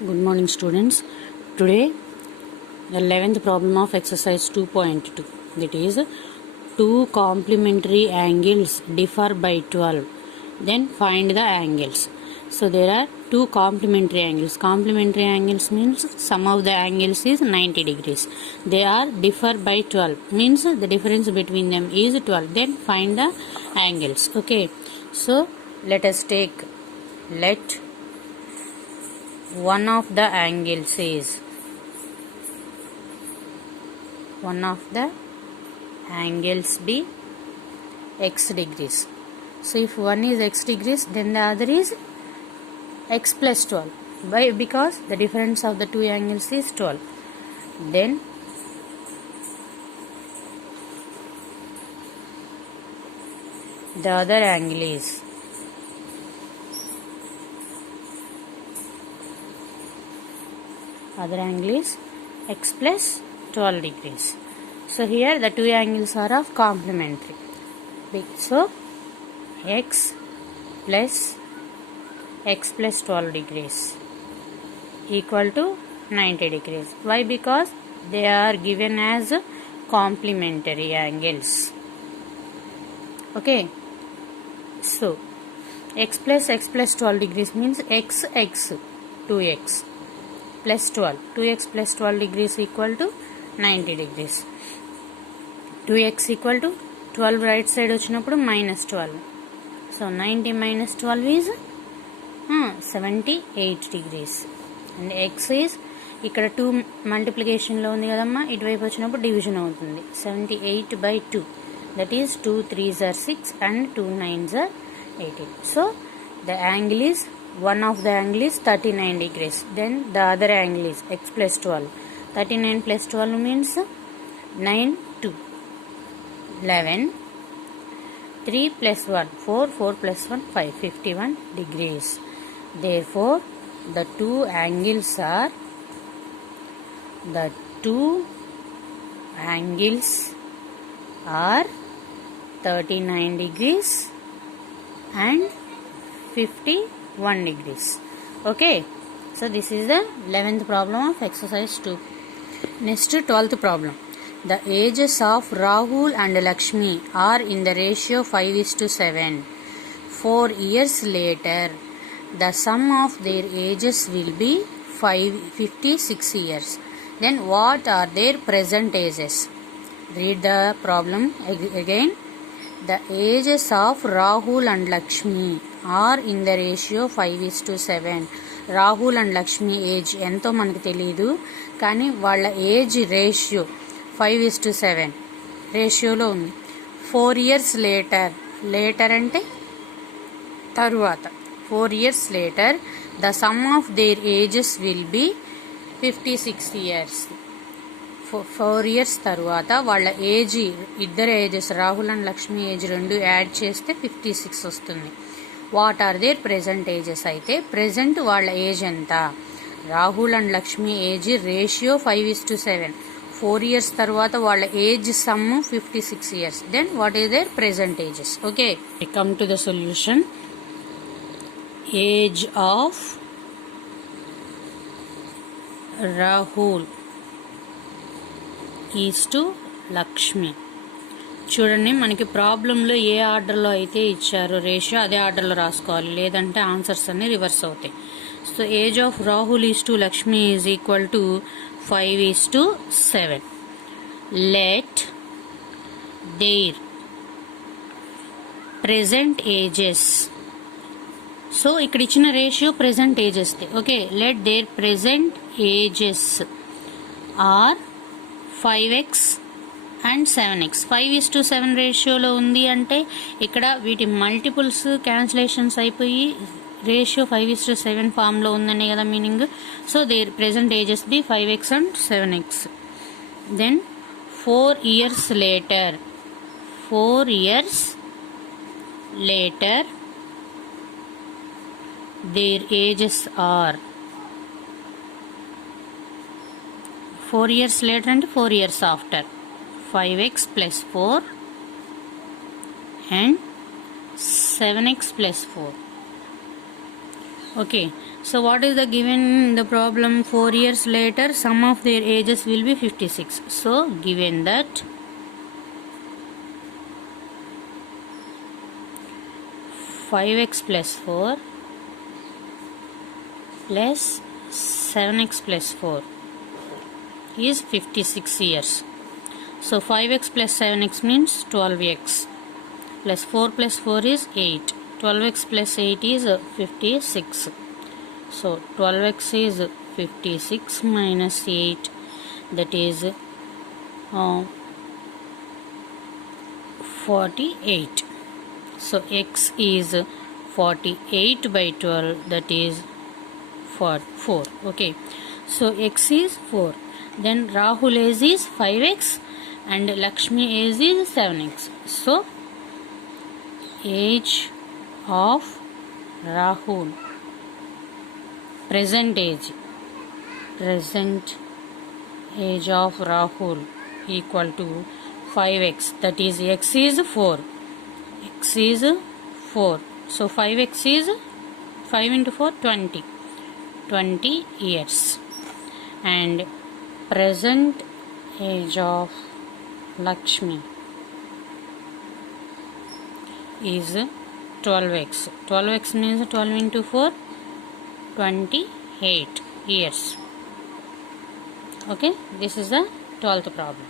Good morning, students. Today, the 11th problem of exercise 2.2, that is, two complementary angles differ by 12. Then find the angles. So there are two complementary angles. Complementary angles means sum of the angles is 90 degrees. They are differ by 12, means the difference between them is 12. Then find the angles. Okay. So let us take, let one of the angles be x degrees. So if one is x degrees, then the other is x plus 12. Why? Because the difference of the two angles is 12. Then the other angle is x plus 12 degrees. So here the two angles are of complementary. So x plus 12 degrees equal to 90 degrees. Why? Because they are given as complementary angles. Okay. So x plus 12 degrees means x 2x plus 12. 2x plus 12 degrees equal to 90 degrees. 2x equal to 12 right side వచ్చినప్పుడు minus 12. So 90 minus 12 is 78 degrees. And x is ఇక్కడ 2 మల్టిప్లికేషన్లో ఉంది కదమ్మా, ఇటువైపు వచ్చినప్పుడు డివిజన్ అవుతుంది. 78 by 2, that is 2 3s are 6 and 2 9s are 18. So the angle is, one of the angle is 39 degrees. Then the other angle is x plus 12. 39 plus 12 means 9 2 11. 3 plus 1 4, 4 plus 1 5, 51 degrees. Therefore the two angles are 39 degrees and 51 degrees. Okay. So this is the 11th problem of exercise 2. Next, 12th problem. The ages of Rahul and Lakshmi are in the ratio 5:7. 4 years later, the sum of their ages will be 56 years. Then what are their present ages? Read the problem again. The ages of Rahul and Lakshmi are in the ratio 5:7. Rahul and Lakshmi ఏజ్ ఎంతో మనకు తెలియదు, కానీ వాళ్ళ age ratio 5:7 రేషియోలో ఉంది. 4 years later అంటే తరువాత. 4 years later, the sum of their ages will be 56 years. 4 years తర్వాత వాళ్ళ ఏజ్, ఇద్దరు ages Rahul and Lakshmi age రెండు యాడ్ చేస్తే 56 వస్తుంది. What are their present ages అయితే ప్రెజెంట్ వాళ్ళ ఏజ్ ఎంత? Rahul and Lakshmi age ratio 5:7. 4 years తర్వాత వాళ్ళ age sum 56 years. Then what is their present ages? Okay, come to the solution. Age of Rahul is to Lakshmi. చూడండి, మనకి ప్రాబ్లంలో ఏ ఆర్డర్లో అయితే ఇచ్చారో రేషియో అదే ఆర్డర్లో రాసుకోవాలి, లేదంటే ఆన్సర్స్ అన్ని రివర్స్ అవుతాయి. So age of Rahul is to Lakshmi is equal to 5:7. Let their present ages. So ఇక్కడ ఇచ్చిన రేషియో ప్రెజెంట్ ఏజెస్ది. Okay, let their present ages are 5x and 7x. 5:7 రేషియోలో ఉంది అంటే ఇక్కడ వీటి మల్టిపుల్స్ క్యాన్సిలేషన్స్ అయిపోయి రేషియో 5:7 ఫామ్లో ఉందనే కదా meaning. So their present ages be 5x and 7x. Then 4 years later their ages are 4 years later and 4 years after. 5x plus 4 and 7x plus 4. Okay, So what is the given in the problem? 4 years later sum of their ages will be 56. So given that 5x plus 4 plus 7x plus 4 is 56 years. So 5x plus 7x means 12x plus 4 plus 4 is 8. 12x plus 8 is 56. So 12x is 56 minus 8, that is 48. So x is 48 by 12, that is 4. Okay, so x is 4. Then Rahul age is 5x and Lakshmi age is 7x. So age of Rahul, present age of Rahul equal to 5x, that is x is 4. X is 4. So 5x is 5 into 4, 20. 20 years. And present age of Lakshmi is 12x. 12x means 12 into 4, 28 years. Okay, this is the 12th problem.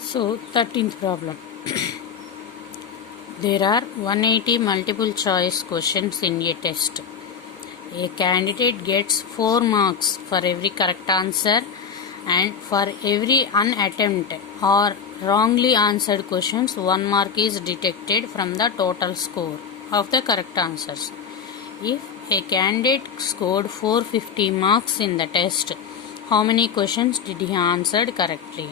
So 13th problem. There are 180 multiple choice questions in a test. A candidate gets 4 marks for every correct answer, and for every unattempted or wrongly answered questions 1 mark is deducted from the total score of the correct answers. If a candidate scored 450 marks in the test, how many questions did he answer correctly?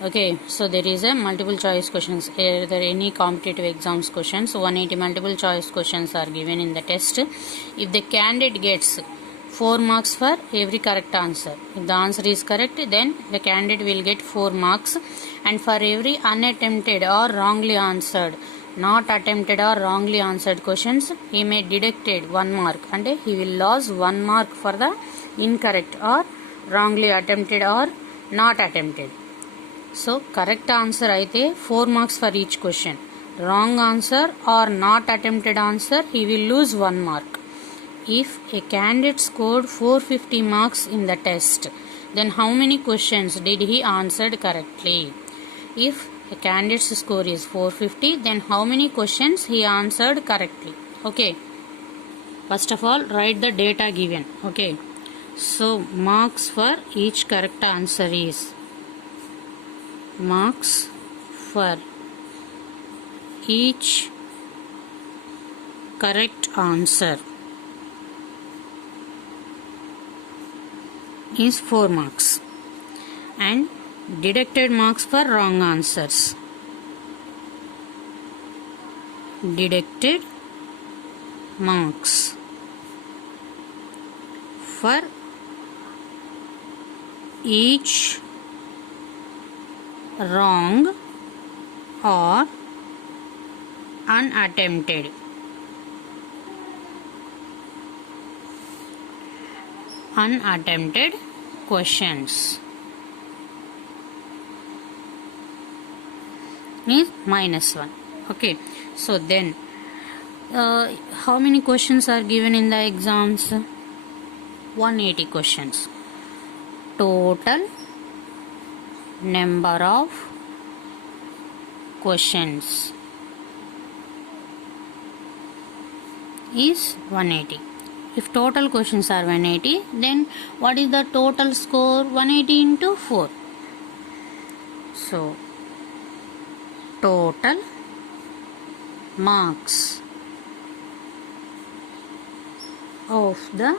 Okay, so there is a multiple choice questions. Either any competitive exams questions, 180 multiple choice questions are given in the test. If the candidate gets 4 marks for every correct answer, if the answer is correct, then the candidate will get 4 marks, and for every unattempted or wrongly answered, not attempted or wrongly answered questions, he may deducted 1 mark, and he will lose 1 mark for the incorrect or wrongly attempted or not attempted. So correct answer aithe 4 marks for each question. Wrong answer or not attempted answer, he will lose 1 mark. If a candidate scored 450 marks in the test, then how many questions did he answer correctly? If a candidate's score is 450, then how many questions he answered correctly? Okay. First of all, write the data given. Okay. So marks for each correct answer is, marks for each correct answer is 4 marks, and deducted marks for wrong answers. Deducted marks for each wrong or unattempted questions is -1. Okay, so then how many questions are given in the exams? 180 questions. Total number of questions is 180. If total questions are 180, then what is the total score? 180 into 4. So total marks of the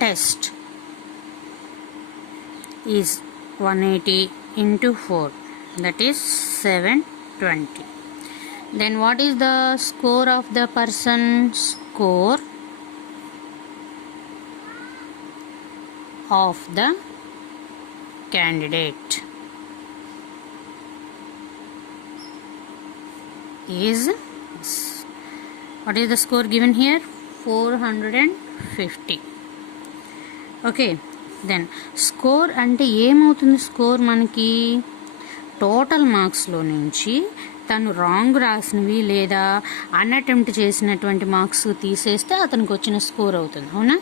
test is 180 into 4, that is 720. Then what is the score of the person? Score of the candidate is What is the score given here? 450. Okay, then score అంటే ఏమవుతుంది? స్కోర్ మనకి టోటల్ మార్క్స్లో నుంచి తను రాంగ్ రాసినవి లేదా అన్అటెంప్ట్ చేసినటువంటి మార్క్స్ తీసేస్తే అతనికి వచ్చిన స్కోర్ అవుతుంది, అవునా?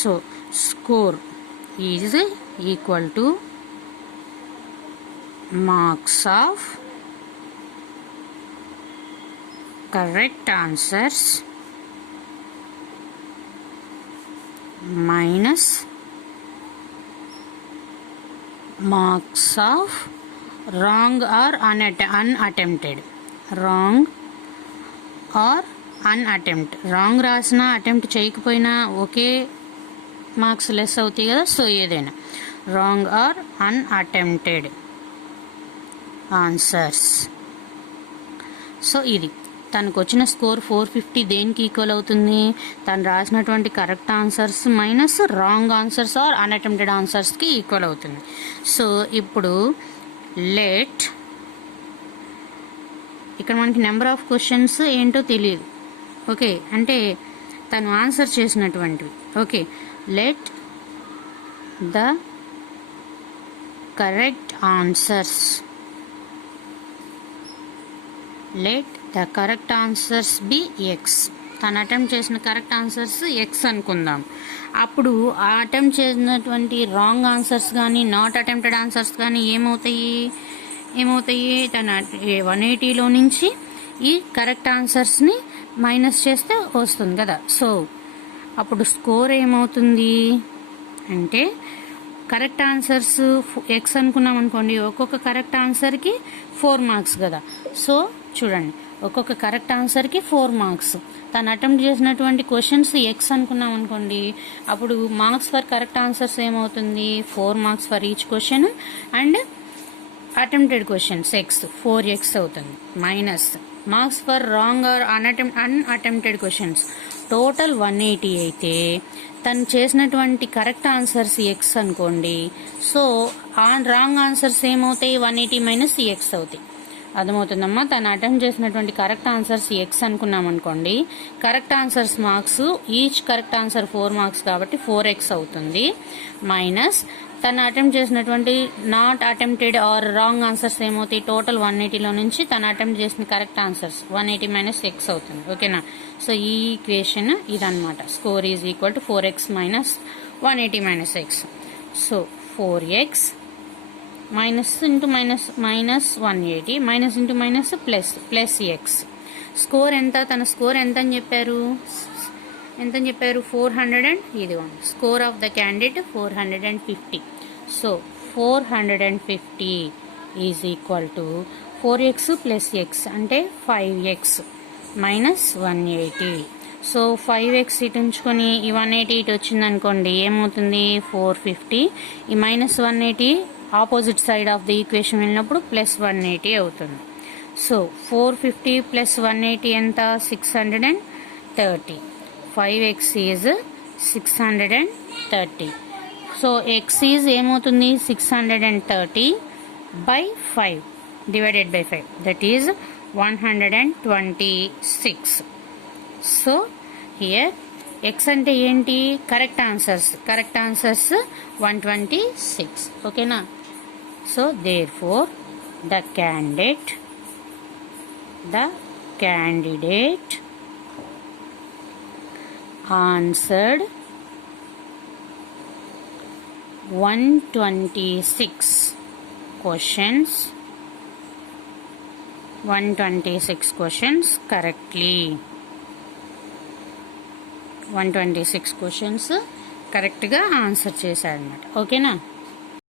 So score is equal to marks of correct answers minus marks of wrong or unattempted. wrong or unattempted. Wrong రాసినా అటెంప్ట్ చేయకపోయినా ఒకే మార్క్స్ లెస్ అవుతాయి కదా. సో ఏదైనా wrong or unattempted answers. So ఇది తనకు వచ్చిన స్కోర్ 450 దేనికి ఈక్వల్ అవుతుంది? తను రాసినటువంటి correct answers minus wrong answers or unattempted ఆన్సర్స్కి ఈక్వల్ అవుతుంది. సో ఇప్పుడు లెట్, ఇక్కడ మనకి నెంబర్ ఆఫ్ క్వశ్చన్స్ ఏంటో తెలియదు, ఓకే, అంటే తను ఆన్సర్ చేసినటువంటివి. Okay, let the correct answers, let the correct answers be x. తను అటెంప్ట్ చేసిన కరెక్ట్ ఆన్సర్స్ ఎక్స్ అనుకుందాం. అప్పుడు ఆ అటెంప్ట్ చేసినటువంటి రాంగ్ ఆన్సర్స్ కానీ నాట్ అటెంప్టెడ్ ఆన్సర్స్ కానీ ఏమవుతాయి తన 180లో నుంచి ఈ కరెక్ట్ ఆన్సర్స్ని మైనస్ చేస్తే వస్తుంది కదా. సో అప్పుడు స్కోర్ ఏమవుతుంది అంటే, కరెక్ట్ ఆన్సర్స్ ఎక్స్ అనుకున్నాం అనుకోండి, ఒక్కొక్క కరెక్ట్ ఆన్సర్కి 4 మార్క్స్ కదా. సో చూడండి, ఒక్కొక్క కరెక్ట్ ఆన్సర్కి 4 మార్క్స్. తను అటెంప్ట్ చేసినటువంటి క్వశ్చన్స్ ఎక్స్ అనుకున్నాం అనుకోండి, అప్పుడు మార్క్స్ ఫర్ కరెక్ట్ ఆన్సర్స్ ఏమవుతుంది? 4 marks for each question and attempted questions x 4x అవుతుంది. Minus marks for wrong or unattempted questions total 180 అయితే తను చేసినటువంటి కరెక్ట్ ఆన్సర్స్ ఎక్స్ అనుకోండి. సో రాంగ్ ఆన్సర్స్ ఏమవుతాయి? 180 మైనస్ ఎక్స్ అవుతాయి. అర్థమవుతుందమ్మా? తను అటెంప్ట్ చేసినటువంటి కరెక్ట్ ఆన్సర్స్ ఎక్స్ అనుకున్నాం అనుకోండి, correct answers marks each correct answer 4 marks కాబట్టి 4x అవుతుంది. మైనస్ తను అటెంప్ట్ చేసినటువంటి not attempted or wrong answers ఏమవుతాయి? టోటల్ 180లో నుంచి తను అటెంప్ట్ చేసిన కరెక్ట్ ఆన్సర్స్ 180 మైనస్ ఎక్స్ అవుతుంది. ఓకేనా? సో ఈ ఈక్వేషన్ ఇదన్నమాట. Score is equal to 4x minus 180 minus X. So 4x minus into minus minus 180 minus into minus plus X. Score ఎంత? తన స్కోర్ ఎంత అని చెప్పారు? 400 అండ్ ఇదిగోండి స్కోర్ ఆఫ్ ద క్యాండిడేట్ 450. సో 450 is equal to 4x plus X అంటే 5x మైనస్ 180. సో 5x ఇటు ఉంచుకొని ఈ 180 ఇటు వచ్చింది అనుకోండి, ఏమవుతుంది? 450. ఈ మైనస్ 180 opposite side of the equation వెళ్ళినప్పుడు ప్లస్ 180 అవుతుంది. సో 450 ప్లస్ 180 ఎంత? 630. 5x is 630. So x is ఏమవుతుంది? 630 by 5 divided by 5, that is 126. So here x అంటే ఏంటి? Correct answers 126. ఓకేనా? So therefore the candidate answered 126 questions correctly. 126 questions కరెక్ట్గా ఆన్సర్ చేశారనమాట. ఓకేనా?